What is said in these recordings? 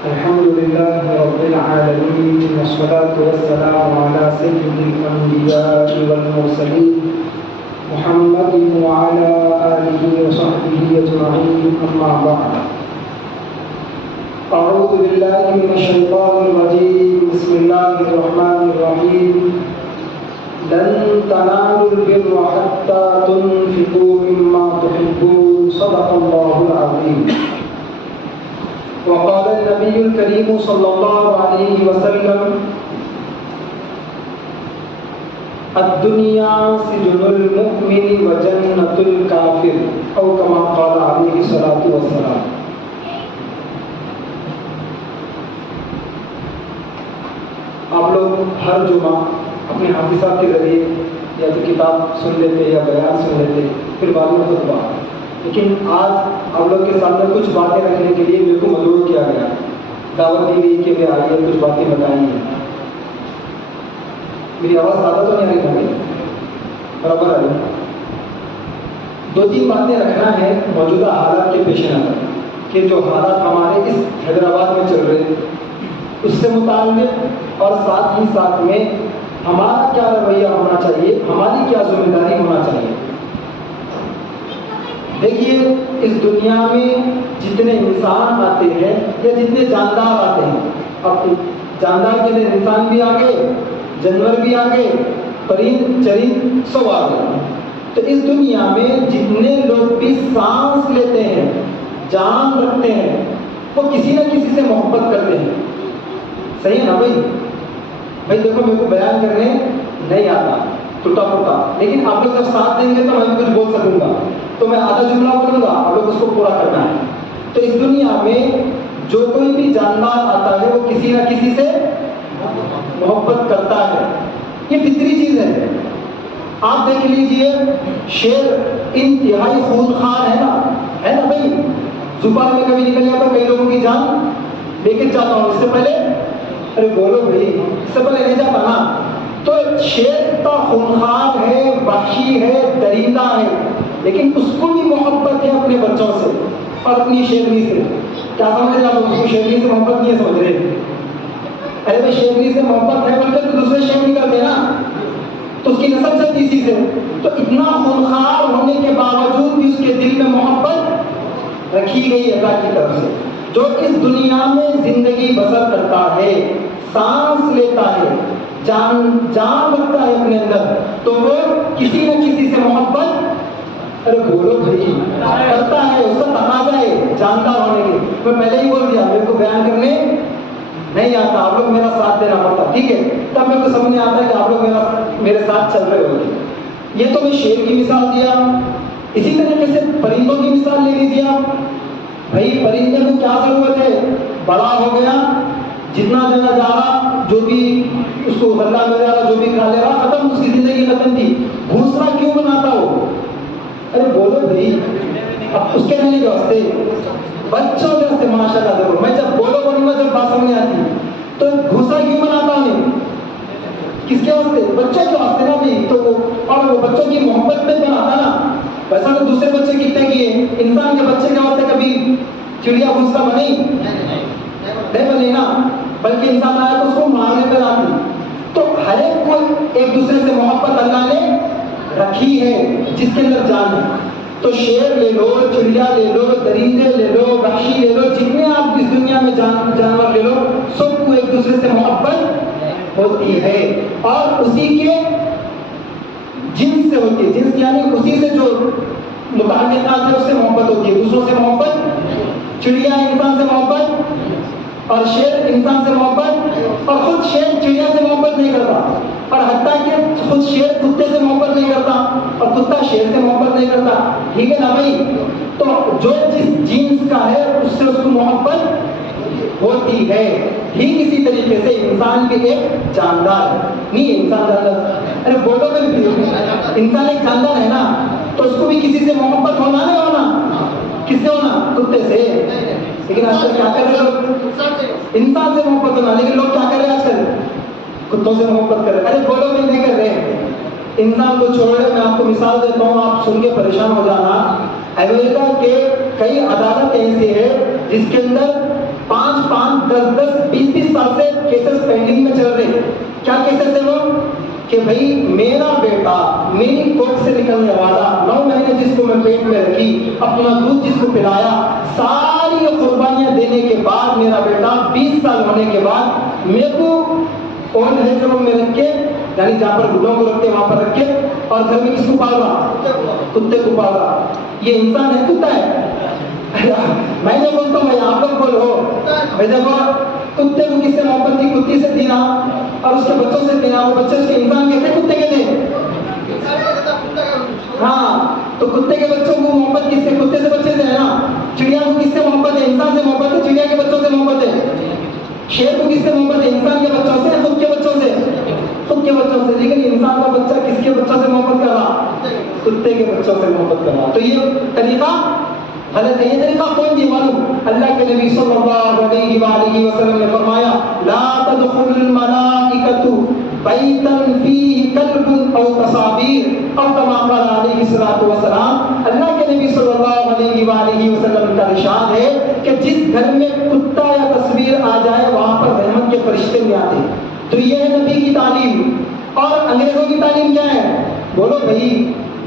الحمد لله رب العالمين والصلاة والسلام على سيد الأنبياء والمرسلين محمد وعلى آله وصحبه أجمعين أما بعد أعوذ بالله من الشيطان الرجيم بسم الله الرحمن الرحيم لن تنالوا البر حتى تنفقوا مما تحبون صدق الله العظيم وقال النبي الكريم صلى الله عليه وسلم الدنيا سجن المؤمن وجنة الكافر أو كما قال عليه الصلاة والسلام. آپ لوگ ہر جمعہ اپنے حافظ صاحب کے ذریعے یا تو کتاب سن لیتے یا بیان سن لیتے پھر بعد میں خطبہ، لیکن آج آپ لوگ کے سامنے کچھ باتیں رکھنے کے لیے میرے کو مدعو کیا گیا، دعوت دی گئی کہ میں آئیے کچھ باتیں بتائیں گے. میری آواز زیادہ تو نہیں آ رہی ہے؟ برابر آ رہی. دو تین باتیں رکھنا ہے موجودہ حالات کے پیش نظر کہ جو حالات ہمارے اس حیدرآباد میں چل رہے اس سے متعلق، اور ساتھ ہی ساتھ میں ہمارا کیا رویہ ہونا چاہیے، ہماری کیا ذمہ داری ہونا چاہیے. دیکھیے اس دنیا میں جتنے انسان آتے ہیں یا جتنے جاندار آتے ہیں، اب جاندار کے لیے انسان بھی آ گئے، جانور بھی آ گئے، پرند چرند سب آ گئے. تو اس دنیا میں جتنے لوگ بھی سانس لیتے ہیں، جان رکھتے ہیں، وہ کسی نہ کسی سے محبت کرتے ہیں. صحیح ہے نا بھائی؟ دیکھو میرے کو بیان کرنے نہیں آتا ٹوٹا پھوٹا، لیکن آپ لوگ جب ساتھ دیں گے تو میں بھی کچھ بول سکوں گا. تو میں آدھا جملہ بولوں گا، آپ لوگ اس کو پورا کرنا ہے. تو اس دنیا میں جو کوئی بھی جاندار آتا ہے وہ کسی نہ کسی سے محبت کرتا ہے، یہ فطری چیز ہے. آپ دیکھ لیجئے شیر انتہائی خونخوار ہے نا بھائی. زبان میں کبھی نکل جاتا کئی لوگوں کی جان لے کے جاتا ہوں، اس سے پہلے ارے بولو بھائی، اس سے پہلے نہیں جاتا نا. تو شیر اتنا خونخوار ہے، وحشی ہے، درندہ ہے، لیکن اس کو بھی محبت ہے اپنے بچوں سے اور اپنی شیرنی سے. کیا سمجھ رہے آپ؟ اس کو شیرنی سے محبت نہیں ہے سمجھ رہے؟ ارے بھائی شیرنی سے محبت ہے بول کے تو دوسرے شیر نکلتے نا، تو اس کی نسل چلتی اسی سے. تو اتنا خونخوار ہونے کے باوجود بھی اس کے دل میں محبت رکھی گئی اللہ کی طرف سے. جو اس دنیا میں زندگی بسر کرتا ہے، سانس لیتا ہے، جان رکھتا ہے اپنے اندر، تو وہ کسی نہ کسی سے محبت ارے بولو بھائی کرتا ہے. اس کا تقاضا ہے جاندار ہونے کے. میں پہلے ہی بول دیا میرے کو بیان کرنے نہیں آتا، آپ لوگ میرا ساتھ دینا پڑتا، ٹھیک ہے؟ تب میرے کو سمجھ میں آتا ہے کہ آپ لوگ میرے ساتھ چل رہے ہوتے. یہ تو میں شیر کی مثال دیا. اسی طریقے سے پرندوں کی مثال لے لیجیے آپ. بھائی پرندے کو کیا ضرورت ہے؟ بڑا ہو گیا، جتنا جگہ جا رہا، جو بھی اس کو غلہ مل رہا، جو بھی کھا لے رہا، ختم، اس کی زندگی ختم تھی. گھونسلہ کیوں بناتا ہو؟ ارے بولو بھائی. اب اس کے رہنے کے واسطے، بچوں کے واسطے ماشاء اللہ. دیکھو میں جب بولوں گا، جب بات سمجھ آتی تو گھونسلہ کیوں بناتا ہوں؟ کس کے واسطے؟ بچوں کے واسطے نا بھی. تو اور وہ بچوں کی محبت میں بناتا نا. ویسا تو دوسرے بچے کتنے کیے، انسان کے بچے کے واسطے کبھی چڑیا گھونسلہ بنی نہیں بنی نا، بلکہ انسان آیا تو اس کو مارنے پر آتی. تو ہر ایک کو ایک دوسرے سے محبت اللہ نے رکھی ہے جس کے اندر جان ہے. تو شیر لے لو، چڑیا لے لو، درندے لے لو، وحشی لے لو، جتنے آپ اس دنیا میں جانور لے لو، سب کو ایک دوسرے سے محبت ہوتی ہے اور اسی کے جنس سے ہوتی ہے. جنس یعنی اسی سے جو متعلقات ہے اس سے محبت ہوتی ہے. دوسروں سے محبت، چڑیا انسان سے محبت اور شیر انسان سے محبت، اور خود شیر چڑیا سے محبت نہیں کرتا، اور حتیٰ کہ خود شیر کتے سے محبت نہیں کرتا اور کتا شیر سے محبت نہیں کرتا. ٹھیک ہے نا بھائی؟ تو جو جس جنس کا ہے اس سے اس کو محبت ہوتی ہے. ٹھیک اسی طریقے سے انسان بھی ایک جاندار ہے. نہیں انسان جاندار، ارے بولو میں بھی انسان ایک جاندار ہے نا، تو اس کو بھی کسی سے محبت ہونا نہیں ہونا. کس سے ہونا؟ کتے سے. لیکن آج کل کیا کر رہے لوگ؟ انسان سے محبت ہونا، لیکن لوگ کیا کر رہے ہیں آج کل؟ کتوں سے محبت کر رہے. ارے بولو میں نہیں کر رہے. انسان کو چھوڑے. میں آپ کو مثال دیتا ہوں، آپ سن کے پریشان ہو جانا. امریکہ کے کئی عدالت ایسی ہے جس کے اندر 5 5 10 10 20 20 سال سے کیسز پینڈنگ میں چل رہے. کیا کیسز ہے وہ کہ بھائی میرا بیٹا میری کوکھ سے نکلنے والا 9 مہینے جس کو میں پیٹ میں رکھی, اپنا دودھ جس کو پلایا, ساری قربانیاں دینے کے بعد میرا بیٹا 20 سال ہونے کے بعد میرے کو اولڈ ایج ہوم میں رکھ کے, یعنی جہاں پر بڈھوں کو رکھتے وہاں پر رکھ کے, اور گھر میں کس کو پال رہا, کتے کو پال رہا. یہ انسان ہے کتا ہے؟ میں جو بولتا ہوں بھائی آپ لوگ بولو بھائی دیکھو کتے کو کس سے محبت تھی, کتی سے تھی نا, اور اس کے بچوں سے تھی نا, وہ بچے اس کے انسان کہتے کتے کے تھے. ہاں تو کتے کے بچوں کو محبت کس سے, کتے سے بچے سے ہے نا. چڑیا کو کس سے محبت ہے, انسان سے محبت ہے, چڑیا کے بچوں سے محبت ہے. شیر کو کس سے محبت ہے, انسان کے بچوں سے, خود کے بچوں سے, خود کے بچوں سے. لیکن انسان کا بچہ کس کے بچوں سے محبت کر رہا, کتے کے بچوں سے محبت کر رہا. تو یہ طریقہ غلط ہے. یہ طریقہ کون دی معلوم؟ اللہ کے نبی صلی اللہ علیہ وآلہ وسلم نے فرمایا لا تدخل الملائکۃ بیتا فیہ کلب او تصابیر او کما قال علیہ الصلوۃ والسلام. اللہ کے نبی صلی اللہ علیہ وآلہ وسلم کا ارشاد ہے کہ جس گھر میں کتا یا تصویر آ جائے وہاں پر رحمت کے فرشتے نہیں آتے. تو یہ ہے نبی کی تعلیم. اور انگریزوں کی تعلیم کیا ہے؟ بولو بھائی,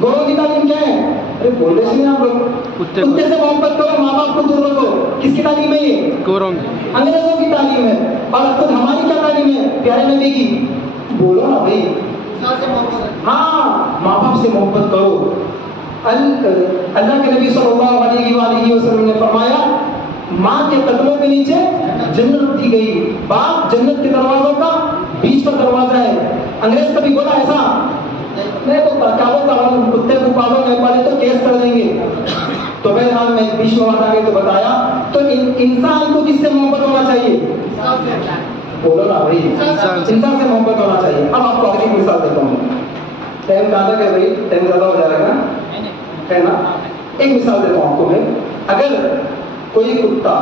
گوروں کی تعلیم کیا ہے؟ ارے بول رہے ہیں آپ لوگ, کتے سے محبت کرو, ماں باپ کو دور رکھو. کس کی تعلیم ہے یہ؟ گوروں کی, انگریزوں کی تعلیم ہے. اور خود ہماری کیا تعلیم ہے؟ پیارے نبی کی. بولو نا بھائی. ہاں ماں باپ سے محبت کرو. اللہ کے نبی صلی اللہ علیہ وآلہ وسلم نے فرمایا ماں کے قدموں کے نیچے جنت دی گئی. باپ جنت کے دروازوں کا بیچ پر دروازہ ہے. انگریز کبھی بولا ایسا نہیں, تو کیا بولتا ہوں کتے کو پالو نہیں پالے تو کیس کر دیں گے. تو بہرحال میں بیچ میں بات آ گئی تو بتایا. تو انسان کو کس سے محبت ہونا چاہیے؟ بولو نا بھائی, انسان سے محبت ہونا چاہیے. اب آپ کو آگے کی مثال دیتا ہوں. ٹائم زیادہ کہ بھائی, ٹائم زیادہ ہو جائے گا ہے نا. ایک مثال دیتا ہوں آپ کو میں. اگر کوئی کتا,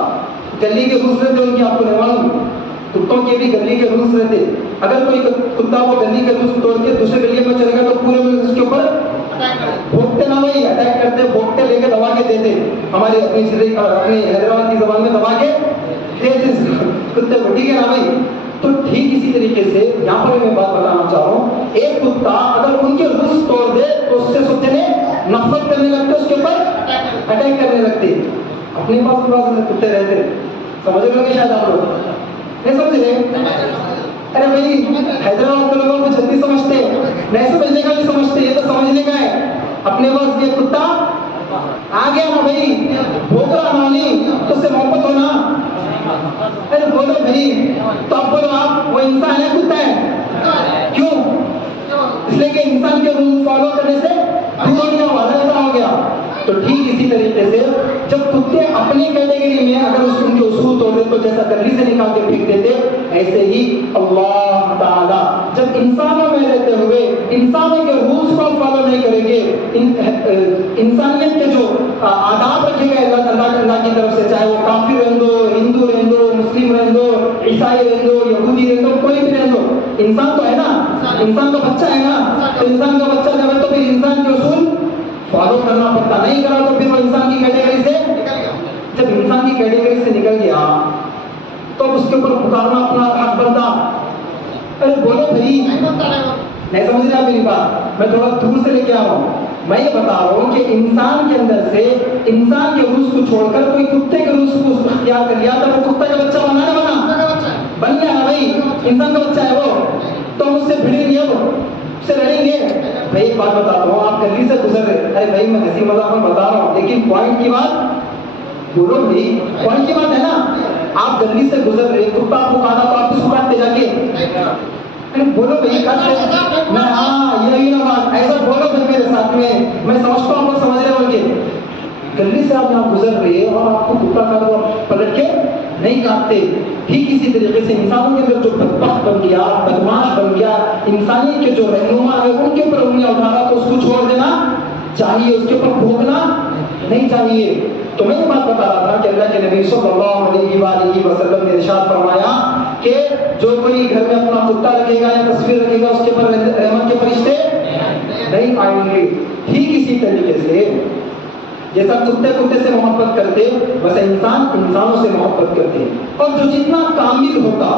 گلی کے رولز رہتے ان کی آپ کو نہیں معلوم, کتوں کے بھی گلی کے رولز رہتے. اگر کوئی کتا وہ گلی کے رولز توڑ کے دوسرے گلی میں چلے گا تو پورے میں اس کے اوپر بھونکتے نہ بھائی, اٹیک کرتے, بھونکتے لے کے دبا کے دیتے. ہمارے اپنی حیدرآباد کی زبان میں دبا کے دیتے کتے کو, ٹھیک ہے نا بھائی. تو ٹھیک اسی طریقے سے یہاں پر میں بات بتانا چاہ رہا ہوں. ایک کتا اگر ان کے رولز توڑ دے تو اس سے سوچنے نفرت کرنے لگتے, اس کے اوپر اٹیک کرنے لگتے. اپنے پاس کتے رہتے, سمجھ رہے ہوں شاید آپ لوگ نہیں سمجھ رہے. ارے بھائی حیدرآباد کے لوگوں کو جلدی سمجھتے, نہیں سمجھنے کا بھی سمجھتے, یہ تو سمجھنے کا ہے. اپنے پاس یہ کتا آ گیا نا بھائی, بھوک رہا نا نہیں, تو اس سے محبت ہونا. ارے بولو بھائی, تو اب بولو آپ وہ انسان ہے کتا ہے؟ کیوں؟ اس لیے کہ انسان کے رول فالو کرنے سے ہو گیا. تو ٹھیک اسی طریقے سے جب کتے اپنی کیٹیگری میں اگر ان کے اصول توڑے تو جیسا گلی سے نکال کے پھینک دیتے, ایسے ہی اللہ تعالیٰ جب انسانوں میں رہتے ہوئے انسانوں کے رولز کو فالو نہیں کریں گے, انسانیت کے جو آداب رکھے گئے اللہ کی طرف سے, چاہے وہ کافر رہن دو, ہندو رہن دو, مسلم رہن دو, عیسائی رہن دو, یہودی رہن دو, کوئی بھی رہن دو, انسان تو ہے نا, انسان کا بچہ ہے نا. تو انسان کا بچہ جب ہے تو پھر انسان کے اصول فالو کرنا پڑتا. نہیں کرا تو پھر وہ انسان کی کیٹیگری سے, جب انسان کی کیٹیگری سے نکل گیا تو اس کے اوپر پکارنا اپنا حق بنتا. ارے بولو بھائی, نہیں سمجھ رہے آپ میری بات, میں تھوڑا دور سے لے کے آ رہا ہوں. میں یہ بتا رہا ہوں کہ انسان کے اندر سے انسان کے رولز کو چھوڑ کر کوئی کتے کے رولز کو اختیار کر لیا تو وہ کتا کا بچہ بنا نہ بن گیا نا بھائی, انسان کا بچہ ہے وہ, تو ہم اس سے بھڑیں گے, اس سے لڑیں گے. بھائی ایک بات بتاتا ہوں, آپ گلی سے گزر رہے, ارے بھائی میں ہنسی مذاق میں بتا رہا ہوں لیکن پوائنٹ کی بات بولو بھائی, پوائنٹ کی بات ہے نا. آپ گلی سے گزر رہے, کتا آپ کو کاٹا تو آپ اس کو کاٹتے جا کے, بولو بھائی کاٹتے میں, ہاں یہی نا بات, ایسا بولو پھر میرے ساتھ میں سمجھتا ہوں آپ لوگ سمجھ رہے ہوں گے. گلی سے آپ یہاں گزر رہے اور آپ کو کتا کاٹا تو آپ پلٹ کے نہیں کاٹتے. ٹھیک اسی طریقے سے انسانوں کے اندر جو بدبخت بن گیا, بدماش بن گیا, انسانیت کے جو رہنما ہے ان کے اوپر انگلیاں اٹھانا تو اس کو چھوڑ دینا چاہیے, اس کے اوپر بھونکنا نہیں چاہیے. تو میں یہ بات بتا رہا تھا کہ اللہ کے نبی صلی اللہ علیہ وآلہ وسلم نے ارشاد فرمایا کہ جو کوئی گھر میں اپنا کتا رکھے گا یا تصویر رکھے گا اس کے اوپر رحمت کے فرشتے نہیں آئیں گے. ٹھیک اسی طریقے سے جیسا کتے کتے سے محبت کرتے ویسے انسان انسانوں سے محبت کرتے. اور جو جتنا کامل ہوتا،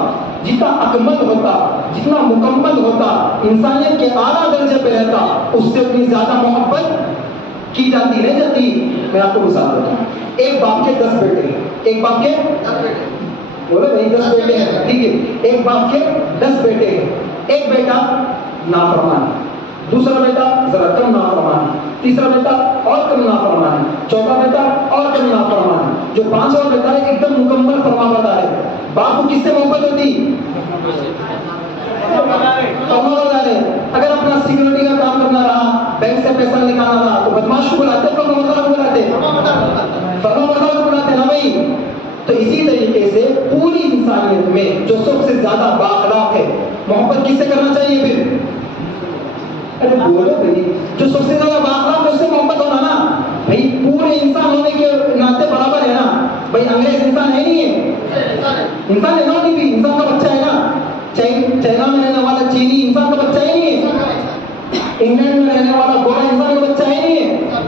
جتنا اکمل ہوتا، جتنا مکمل ہوتا، انسانیت کے اعلیٰ درجے پہ رہتا، اس سے اتنی زیادہ محبت کی جاتی نہیں جاتی. میں آپ کو مثال دیتا ہوں. ایک باپ کے 10 بیٹے ہیں. ایک باپ کے بولو بھائی 10 بیٹے ہیں، ٹھیک ہے. ایک باپ کے 10 بیٹے ہیں. ایک بیٹا نافرمان ہے، دوسرا بیٹا ذرا کم نافرمان ہے، تیسرا بیٹا اور کم نافرمان ہے، چوتھا بیٹا اور کم نافرمان ہے. جو 5واں بیٹا ہے ایک دم مکمل فرمانبردار ہے. باپ کو کس سے محبت ہوتی؟ فرمانبردار ہے. اگر اپنا سیکورٹی کا کام کرنا رہا، بینک سے پیسہ نکالنا رہا، تو بدماش کو بلاتے، فرمانبردار کو بلاتے، فرمانبردار کو بلاتے نا بھائی. تو اسی طریقے سے پوری انسانیت میں جو سب سے زیادہ بااخلاق ہے، محبت کس سے کرنا چاہیے پھر؟ ارے بولو بھائی، جو سب سے زیادہ بااخلاق ہے اس سے محبت ہونا نا بھائی. پورے انسان ہونے کے ناطے برابر ہے نا بھائی. انگریز انسان ہے نہیں ہے؟ انسان ہے نا نہیں بھی، انسان کا بچہ ہے نا. چائنا میں رہنے والا چینی انسان کا بچہ ہے نہیں ہے؟ انگلینڈ میں رہنے والا گورا انسان کا بچہ ہے نہیں ہے؟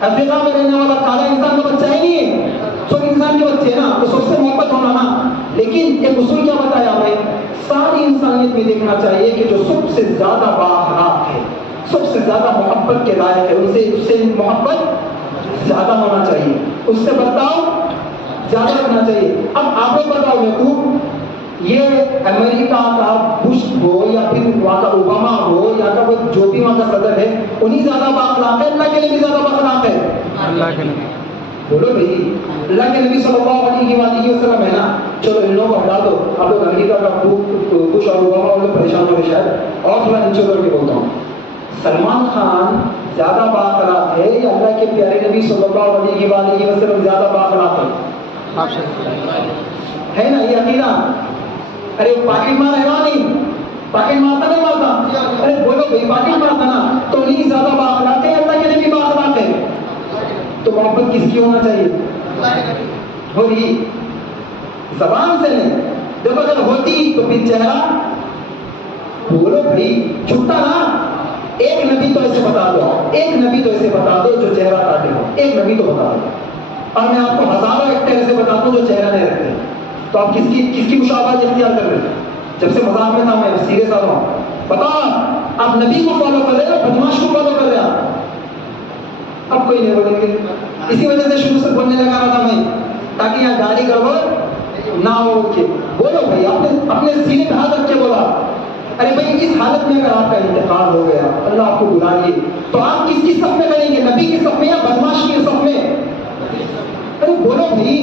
افریقہ میں رہنے والا کالا انسان کا بچہ ہے نہیں ہے؟ سب انسان کے بچے ہیں نا. تو سب سے محبت ہونا نا. لیکن ایک اصول کیا بتایا ہمیں؟ ساری انسانیت میں دیکھنا چاہیے کہ جو سب سے زیادہ بااخلاق ہے، سب سے زیادہ محبت کے لائق ہے، اس سے محبت زیادہ ہونا چاہیے، اس سے برتاؤ زیادہ کرنا چاہیے. اب آپ لوگ بتاؤ میرے کو، یہ امریکہ کا بش ہو یا پھر وہاں کا اوباما ہو یا کا جو بھی وہاں کا صدر ہے، انہیں زیادہ بااخلاق ہے، اللہ کے لیے بھی زیادہ بااخلاق ہے؟ اللہ کے لیے. بولو بھائی، اللہ کے نبی صلی اللہ علیہ وسلم ہے نا. چلو ان لوگوں کو ہٹا دو. آپ لوگ امریکہ کا بش اور اوباما والے پریشان ہو رہے شاید. اور تھوڑا نیچے کر کے بولتا ہوں، سلمان خان زیادہ بااخلاق ہے یا اللہ کے پیارے نبی صلی اللہ علیہ وسلم زیادہ بااخلاق ہے نا؟ یہ عقیدہ. ارے پاکٹ مار ہے نا نہیں؟ پاکٹ مارتا نہیں مارتا؟ ارے بولو بھائی، پاکٹ مارتا نا تو نہیں زیادہ بااخلاق ہے، اللہ کے نبی بااخلاق ہے. تو محبت کس کی ہونا چاہیے؟ ہوگی زبان سے نہیں. دیکھو اگر ہوتی تو پھر چہرہ، بولو بھائی چھٹا نا. ایک نبی تو ایسے بتا دو، ایک نبی تو ایسے بتا دو جو چہرہ کاٹے ہو. ایک نبی تو بتا دو. اور میں آپ کو ہزاروں ایکٹر ایسے بتاتا ہوں جو چہرہ نہیں رکھتے. تو آپ کس کی مشابہت اختیار کر رہے ہیں؟ جب سے مذاق میں تھا میں سیریس آ رہا ہوں. بتاؤ آپ نبی کو فالو کر رہے ہو، بدماش کو فالو کر رہے ہیں؟ اب کوئی نہیں بولیں گے. اسی وجہ سے شروع سے بولنے لگا رہا تھا میں، تاکہ یہاں گاڑی گڑبڑ نہ ہو کے. بولو بھائی، اپنے سینے پہ ہاتھ رکھ کے بولا. ارے بھائی اس حالت میں اگر آپ کا انتقال ہو گیا، اللہ آپ کو بلا لیے، تو آپ کس کی صف میں کریں گے؟ نبی کی صف میں یا بدماش کی صف میں؟ ارے بولو بھائی،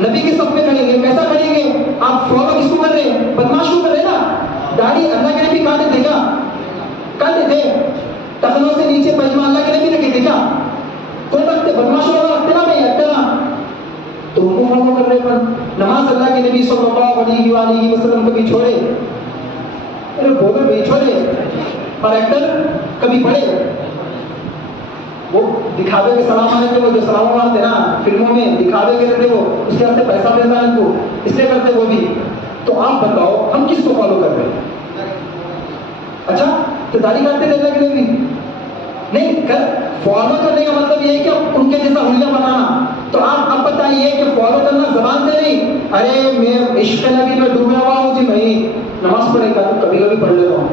نبی کی صف میں کریں گے. کیسا کریں گے؟ آپ فالو کس کو کر رہے ہیں؟ بدماش کو کر رہے ہیں نا. داڑھی اللہ کے نبی کاٹے تھے کیا؟ کاٹے تھے. ٹخنوں سے نیچے پجما اللہ کے نبی رکھے تھے کیا؟ کون رکھتے؟ بدماش والا رکھتے نا بھائی، رکھتے نا. تو ان کو فالو کر رہے ہیں. نماز اللہ کے نبی صلی اللہ علیہ وسلم کبھی چھوڑے؟ ارے بولو بھائی چھوڑے. اور ایکٹر کبھی پڑھے؟ وہ دکھاوے کے سلام آنے تھے، وہ جو سلام مارتے نا فلموں میں دکھاوے کے رہتے، وہ اس کے ہاتھ سے پیسہ ملتا ہے ان کو، اس لیے کرتے وہ بھی. تو آپ بتاؤ ہم کس کو فالو کر رہے ہیں؟ اچھا تو داڑھی کاٹتے تھے اللہ کے نبی نہیں کر. فالو کرنے کا مطلب یہ ہے کہ ان کے جیسا حلیہ بنانا. تو آپ اب بتائیے کہ فالو کرنا زبان سے نہیں. ارے میں عشق نبی میں ڈوبا ہوا ہوں جی، میں نماز پڑھنے کا تو کبھی کبھی پڑھ لیتا ہوں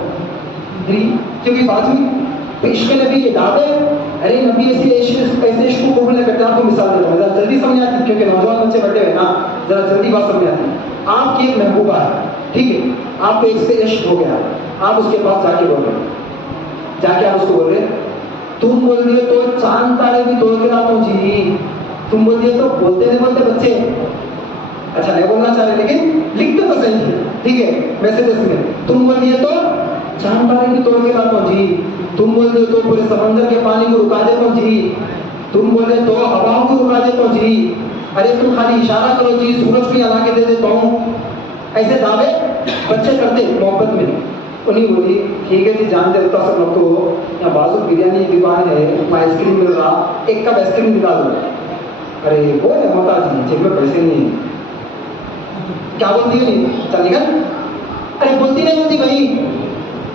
کیونکہ بات ہوئی عشق نبی کے دعوے. ارے نبی ایسے عشق کو قبول نہیں کرتے. آپ کو مثال دیتا ہوں، ذرا جلدی سمجھ آتی کیونکہ نوجوان بچے بیٹھے ہوئے نا، ذرا جلدی بات سمجھ آتی. آپ کی ایک محبوبہ ہے، ٹھیک ہے، آپ کو ایک سے عشق ہو گیا. آپ اس کے پاس جا کے بول رہے، جا کے آپ اس کو بول رہے تم بول دیے تو چاند تارے بھی توڑ کے لاتا ہوں جی. تم بول دیے تو بولتے نہیں بولتے بچے، اچھا نہیں بولنا چاہ رہے لیکن لکھتے تو صحیح ہے، ٹھیک ہے. میسیجز میں تم بول دیے تو چاند تارے بھی توڑ کے لاتا ہوں جی. تم بول دیے تو پورے سمندر کے پانی کو رکا دیتا ہوں جی. تم بولے تو ہواؤں کو رکا دیتا ہوں جی. ارے تم خالی اشارہ کرو جی، سورج کو ہلا کے دے دیتا ہوں. ایسے دعوے بچے کرتے محبت میں. انہیں بولی ٹھیک ہے جی، جانتے ہوتا سب لوگ تو یہاں بازو بریانی کی دکان ہے، وہاں آئس کریم مل رہا، ایک کپ آئس کریم دلا دو. ارے بولے ہوتا جی جیب میں پیسے نہیں ہیں. کیا بولتی ہے نہیں چل نکل. ارے بولتی نہیں بولتی بھائی.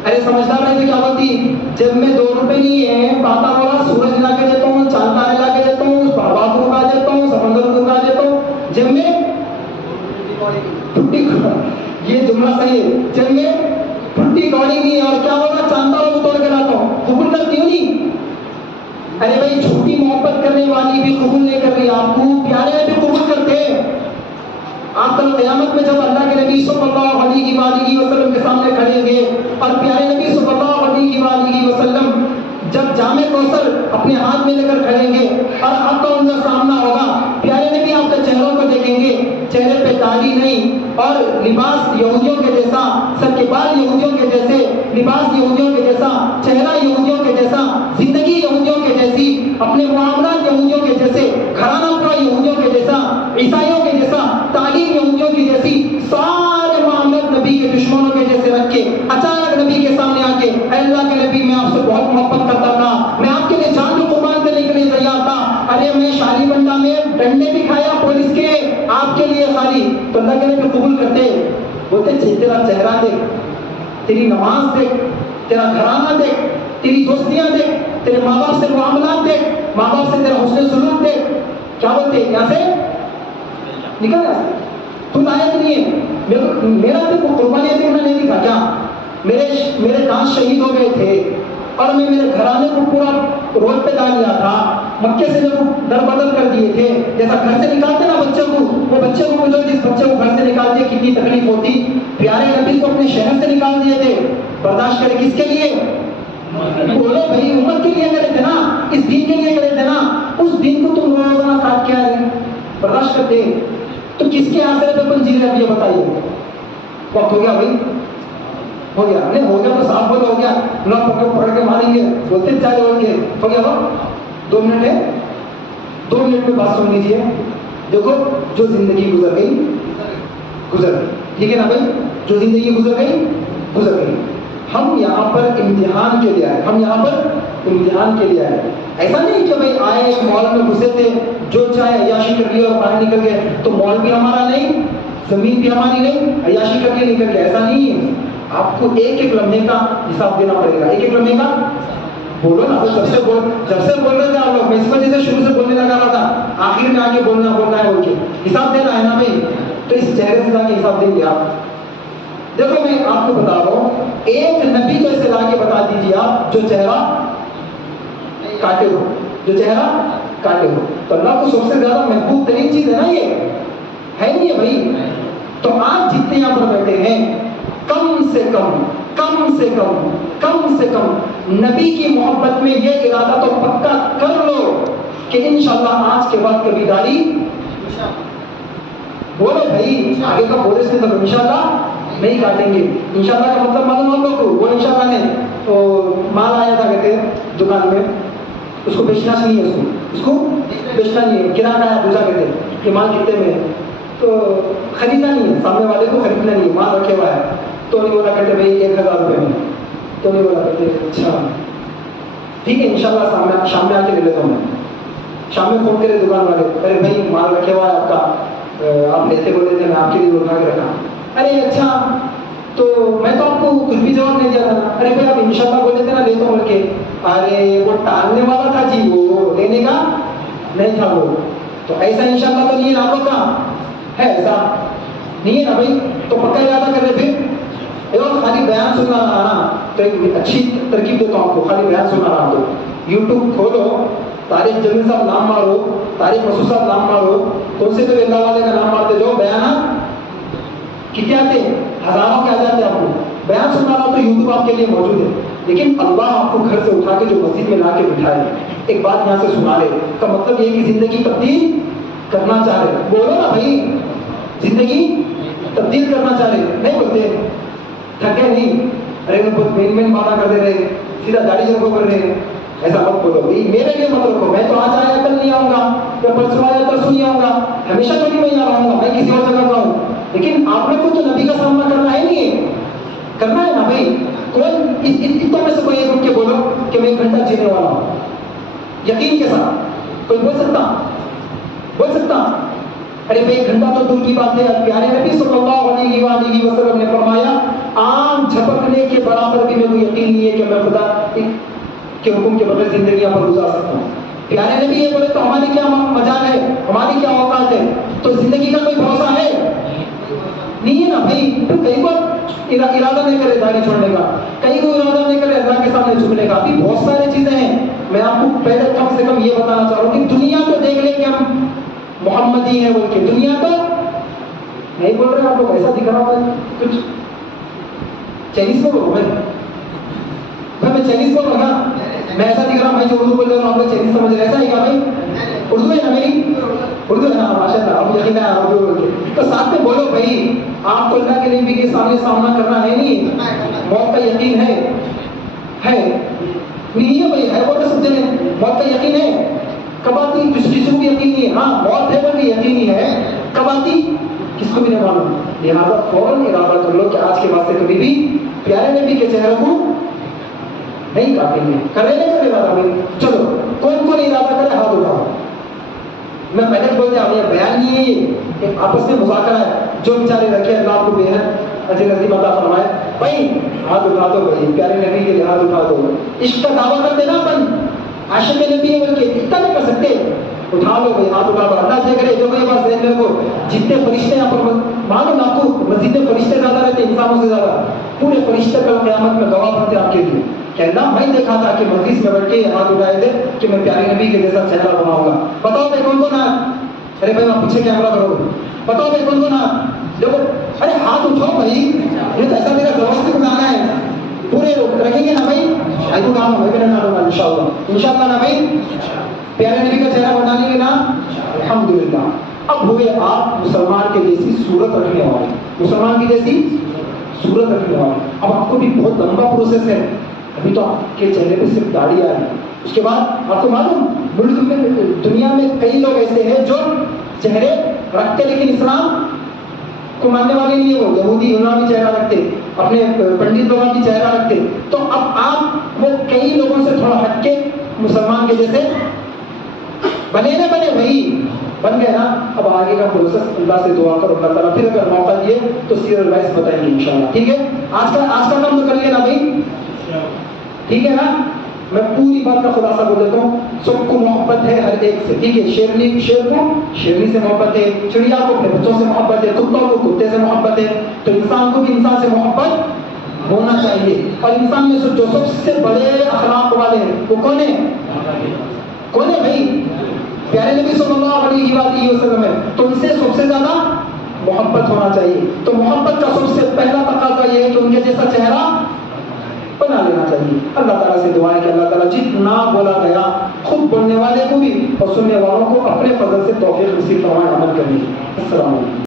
ارے سمجھدار نہیں تو کیا بولتی؟ جب میں 2 روپے نہیں ہے پاتا والا سورج لا کے دیتا ہوں، چاند تارے لا کے جب میں پھٹی، یہ جملہ صحیح ہے، جب میں پھٹی کوڑی نہیں اور کیا ہوگا چاندہ وہ توڑ کے لاتا ہوں، قبول کرتی ہوں نہیں؟ ارے بھائی جھوٹی محبت کرنے والی بھی قبول نہیں کر رہی آپ کو، پیارے بھی قبول کرتے ہیں۔ آپ کل قیامت میں جب اللہ کے نبی صلی اللہ علیہ وآلہ وسلم کے سامنے کھڑیں گے اور پیارے نبی صلی اللہ علیہ وآلہ وسلم جب جام کوثر اپنے ہاتھ میں لے کر کھڑیں گے اور آپ کا ان کا سامنا ہوگا، پیارے نبی آپ کے چہروں کو دیکھیں گے، چہرے پہ داڑھی نہیں اور لباس یہودیوں کے جیسا، سر کے بال یہودیوں کے جیسے، لباس یہودیوں کے جیسا، چہرہ یہودیوں کے جیسا، زندگی یہودیوں کے جیسی، اپنے معاملات یہودیوں کے جیسے، گھرانہ پورا یہودیوں کے جیسا، عیسائیوں کے جیسا، تعلیم یہودیوں کی جیسی، سارے معاملات نبی کے دشمنوں کے جیسے رکھ کے اچانک نبی کے سامنے آ کے، اے اللہ کے نبی میں آپ سے بہت محبت کرتا تھا، میں آپ کے لیے جان کو قربان کرنے کے لیے تیار تھا، ارے میں شادی بنڈا میں ڈنڈے بھی کھایا پولیس کے آپ کے لیے خالی، تو اللہ کے نبی قبول کرتے، بولتے تیرا چہرہ دیکھ، تیری نماز دیکھ، تیرا گھرانہ دیکھ، تیری دوستیاں دیکھ، تیرے ماں باپ سے معاملات دیکھ، ماں باپ سے تیرا حسن سلوک دیکھ، کیا بولتے یہاں سے نکل جا سے تو لائق نہیں ہے، میرا تو قربانیاں دیکھنا نہیں دکھا کیا، میرے دانت شہید ہو گئے تھے اور میں میرے گھرانے کو پورا روڈ پہ ڈال دیا تھا، مکے سے جب در بدر کر دیے تھے، جیسا گھر سے نکالتے نا بچے کو، وہ بچے کو پوچھو جس بچے کو گھر سے نکال دیا کتنی تکلیف ہوتی، پیارے نبی کو اپنے شہر سے نکال دیے تھے، برداشت کرے کس کے لیے؟ بولو بھائی امت کے لیے کرے تھے نا، اس دین کے لیے کرے تھے نا، اس دین کو تم روزانہ کاٹ کے آئے برداشت کرتے، تو کس کے آسرے پہ اپن جی رہے اب یہ بتائیے؟ وقت ہو گیا بھائی، ہو گیا نہیں ہو گیا تو صاف بول ہو گیا، نہ پکڑ کے ماریں گے، بولتے چائے بول کے ہو گیا، وقت 2 منٹ ہے، 2 منٹ میں بات سن لیجیے، دیکھو جو زندگی گزر گئی گزر گئی، ٹھیک ہے نا بھائی، جو زندگی گزر گئی گزر گئی، ہم یہاں پر امتحان کے لیے آئے، ہم یہاں پر امتحان کے لیے آئے، ایسا نہیں کہ بھائی آئے مال میں گھسے تھے جو چاہے عیاشی کر لی اور باہر نکل گئے، تو مال بھی ہمارا نہیں، زمین بھی ہماری نہیں، عیاشی کر کے نکل گئے، ایسا نہیں ہے، آپ کو ایک ایک لمحے کا حساب دینا پڑے گا، ایک ایک لمحے کا، بولو نا، جب سے بول رہے تھے آپ لوگ، میں اس وجہ سے شروع سے بولنے لگا رہا تھا، آخر میں آگے بولنا ہے بول کے حساب دینا ہے نا بھائی، تو اس چہرے سے جا کے حساب دیں گے آپ۔ دیکھو میں آپ کو بتا رہا ہوں، ایک نبی کو ایسے لا کے بتا دیجیے آپ جو چہرہ کاٹے ہو، جو چہرہ کاٹے ہو، تو اللہ کو سب سے زیادہ محبوب ترین چیز ہے نا، یہ ہے نہیں ہے بھائی، تو آپ جتنے یہاں پر بیٹھے ہیں کم سے کم نبی کی محبت میں یہ ارادہ تو پکا کر لو کہ انشاءاللہ آج کے بعد کبھی داڑھی بولے بھائی، آگے کا بولے سے تو انشاءاللہ نہیں کاٹیں گے، انشاءاللہ کا مطلب معلوم ہم لوگ کو، وہ انشاءاللہ نے تو مال آیا تھا کہتے دکان میں، اس کو بیچنا نہیں ہے، اس کو بیچنا نہیں ہے، گرا کا پوچھا کہتے کہ مال کتنے میں ہے، تو خریدنا نہیں ہے، سامنے والے کو خریدنا نہیں ہے، مال رکھے ہوا ہے، تو نہیں بولا کرتے بھائی 1000 روپے میں، تو نہیں بولا کرتے اچھا ٹھیک ہے انشاءاللہ شام میں آ کے لے لیتا ہوں، شام میں فون کرے دکان والے، ارے بھائی مال رکھے ہوا ہے آپ کا، آپ لیتے بولے تھے میں آپ کے لیے اٹھا کے رکھا، ارے اچھا تو میں تو آپ کو کچھ بھی جواب نہیں دیا تھا، ارے بھائی آپ انشاءاللہ بولے تھے نا لیتا ہوں بول کے، ارے وہ ٹالنے والا تھا جی، وہ لینے کا نہیں تھا، وہ تو ایسا انشاءاللہ تو نہیں ہے، آپ لوگ کا ہے ایسا نہیں ہے نا بھائی، تو پکا ارادہ کر رہے پھر خالی بیان سننا رہا نا، تو ایک اچھی ترکیب دیتا ہوں آپ کو، خالی بیان سننا رہا تو یوٹیوب کھولو، طارق جمیل صاحب نام مارو، طارق مسعود صاحب نام مارو، کون سے تو اللہ والے کا نام مارتے جو بیانات کتنے آتے ہیں، ہزاروں کے آ جاتے ہیں، آپ کو بیان سننا رہا تو یوٹیوب آپ کے لیے موجود ہے، لیکن اللہ آپ کو گھر سے اٹھا کے جو مسجد میں لا کے بٹھائے، ایک بات یہاں سے سنا لے، کا مطلب یہ کہ زندگی تبدیل کرنا چاہ رہے، بولو نا بھائی، زندگی تبدیل کرنا چاہ رہے، نہیں بولتے تھکے نہیں، ارے بہت مین باتیں کرتے رہے، سیدھا داڑھی رکھو کر رہے، ایسا مت بولو، میرے لیے مت رکھو، میں تو آج آیا کل نہیں آؤں گا، میں پرسوں آیا پرسوں نہیں آؤں گا، ہمیشہ تھوڑی میں یہاں رہوں گا، میں کسی اور جگہ کا ہوں، لیکن آپ لوگ کو تو نبی کا سامنا کرنا ہے نہیں ہے، کرنا ہے نا بھائی، کون اتنوں میں سے کوئی ایک اٹھ کے بولو کہ میں 1 گھنٹہ جینے والا ہوں، یقین کے ساتھ کوئی بول سکتا؟ ارے بھائی 1 گھنٹہ تو دور کی بات ہے، پیارے نبی صلی اللہ علیہ وآلہ وسلم نے فرمایا آنکھ جھپکنے کے برابر بھی میرے کو یقین نہیں ہے کہ میں خدا کے حکم کے بغیر زندگی یہاں پر گزار سکتا ہوں، پیارے نبی یہ بولے تو ہماری کیا مجال ہے, ہماری کیا اوقات ہے؟ تو زندگی کا کوئی بھروسہ ہے نہیں ہے نا بھائی. تو کئی کو ارادہ نہیں کرے داڑھی چھوڑنے کا, کئی کو ارادہ نہیں کرے اللہ کے سامنے جھکنے کا. ابھی بہت ساری چیزیں ہیں. میں آپ کو پہلے کم سے کم یہ بتانا چاہ رہا ہوں کہ دنیا تو دیکھ لیں کہ ہم محمدی ہیں بول کے, دنیا تو نہیں بول رہے آپ لوگ ایسا دکھ رہا ہے کچھ چائنیز کو بولو بھائی, میں چائنیز بول رہا ہوں, میں ایسا دکھ رہا ہوں بھائی جو اردو بول رہے ہوں آپ لوگ چائنیز سمجھ رہے, ایسا ہی کیا بھائی؟ اردو ہے نا میری, اردو ہے نا ماشاء اللہ, اب یقین ہے اردو بول کے تو ساتھ میں بولو بھائی. آپ کو اللہ کے نبی کے سامنے سامنا کرنا ہے نہیں, موت کا یقین ہے نہیں ہے بھائی, ہے وہ تو سمجھے موت کا یقین ہے. کب آتی کسی کو بھی یقین نہیں ہے, ہاں موت ہے بول کے یقین ہی ہے, کب آتی کس کو بھی نہیں معلوم. لہٰذا فوراً ارادہ کر لو کہ آج کے بعد سے کبھی بھی پیارے نبی کے چہرے کو نہیں کاٹیں گے. کرے نہیں کرے ارادہ بھائی؟ چلو کون کون ارادہ کرے ہاتھ اٹھاؤ. میں پہلے بولتے ہیں یہ بیان نہیں ہے, یہ آپس میں مذاکرہ ہے. جو بیچارے رکھے اللہ آپ کو بے حد اجر نصیب عطا فرمائے. بھائی ہاتھ اٹھا دو بھائی, پیارے نبی کے لیے ہاتھ اٹھا دو. عشق کا دعویٰ کرتے نا اپن عاشق نبی ہے بول کے, اتنا نہیں کر سکتے, اٹھا لو بھائی ہاتھ اٹھا دو. اللہ دیکھ رہے جو میرے پاس دیکھ رہے کو جتنے فرشتے یہاں پر معلوم آپ کو, مسجد میں فرشتے زیادہ رہتے انسانوں سے زیادہ. پورے فرشتے کل قیامت میں گواہ بنتے آپ کے لیے کہ اللہ میں دیکھا تھا کہ مجلس میں بیٹھ کے ہاتھ اٹھائے تھے کہ میں پیارے نبی کے جیسا چہرہ بناؤں گا. بتاؤ بھائی کون کون ہے؟ ارے بھائی آپ پیچھے کیمرہ کرو, بتاؤ بھائی کون کون ہے؟ دیکھو ارے ہاتھ اٹھاؤ بھائی, یہ تو ایسا میرا زبردستی اٹھانا ہے. پورے رکھیں گے نا بھائی, آئیو کام ہے بھائی, نہ ہوگا انشاءاللہ نا بھائی, پیارے نبی کا چہرہ بنا لیں گے نا الحمدللہ. اب ہوئے آپ مسلمان کے جیسی صورت رکھنے والے, مسلمان کی جیسی صورت رکھنے والے. اب آپ کو بھی بہت لمبا پروسیس ہے. ابھی تو آپ کے چہرے پہ صرف داڑھی آ رہی ہے, اس کے بعد آپ کو معلوم ملک میں دنیا میں کئی لوگ ایسے ہیں جو چہرے رکھتے لیکن اسلام کو ماننے والے نہیں ہے. وہ یہودی انہوں بھی چہرہ رکھتے, اپنے پنڈت لوگوں بھی چہرہ رکھتے. تو اب آپ وہ کئی لوگوں سے تھوڑا ہٹ کے مسلمان کے جیسے بنے نہ بنے بھائی, بن گئے نا. اب آگے کا پروسیس اللہ سے دعا کرو, اللہ تعالیٰ پھر اگر موقع دیے تو سیریل وائز بتائیں گے انشاءاللہ. ٹھیک ہے, آج کا کام تو کر لیے نا بھائی, ٹھیک ہے نا. میں پوری بات کا خلاصہ بول دیتا ہوں. سب کو محبت ہے ہر ایک سے, ٹھیک ہے. شیر کو شیرنی سے محبت ہے, چڑیا کو اپنے بچوں سے محبت ہے, کتوں کو کتے سے محبت ہے. تو انسان کو بھی انسان سے محبت ہونا چاہیے. اور انسان میں جو سب سے بڑے اخلاق والے ہیں وہ کون ہے بھائی؟ پیارے نبی صلی اللہ علیہ وسلم ہے. تو ان سے سب سے زیادہ محبت ہونا چاہیے. تو محبت کا سب سے پہلا تقاضا یہ ہے کہ ان کے جیسا چہرہ بنا لینا چاہیے. اللہ تعالیٰ سے دعا ہے کہ اللہ تعالیٰ جتنا بولا گیا خود بولنے والے کو بھی اور سننے والوں کو اپنے فضل سے توفیق نصیب فرمائے عمل کرنے کی. السلام علیکم.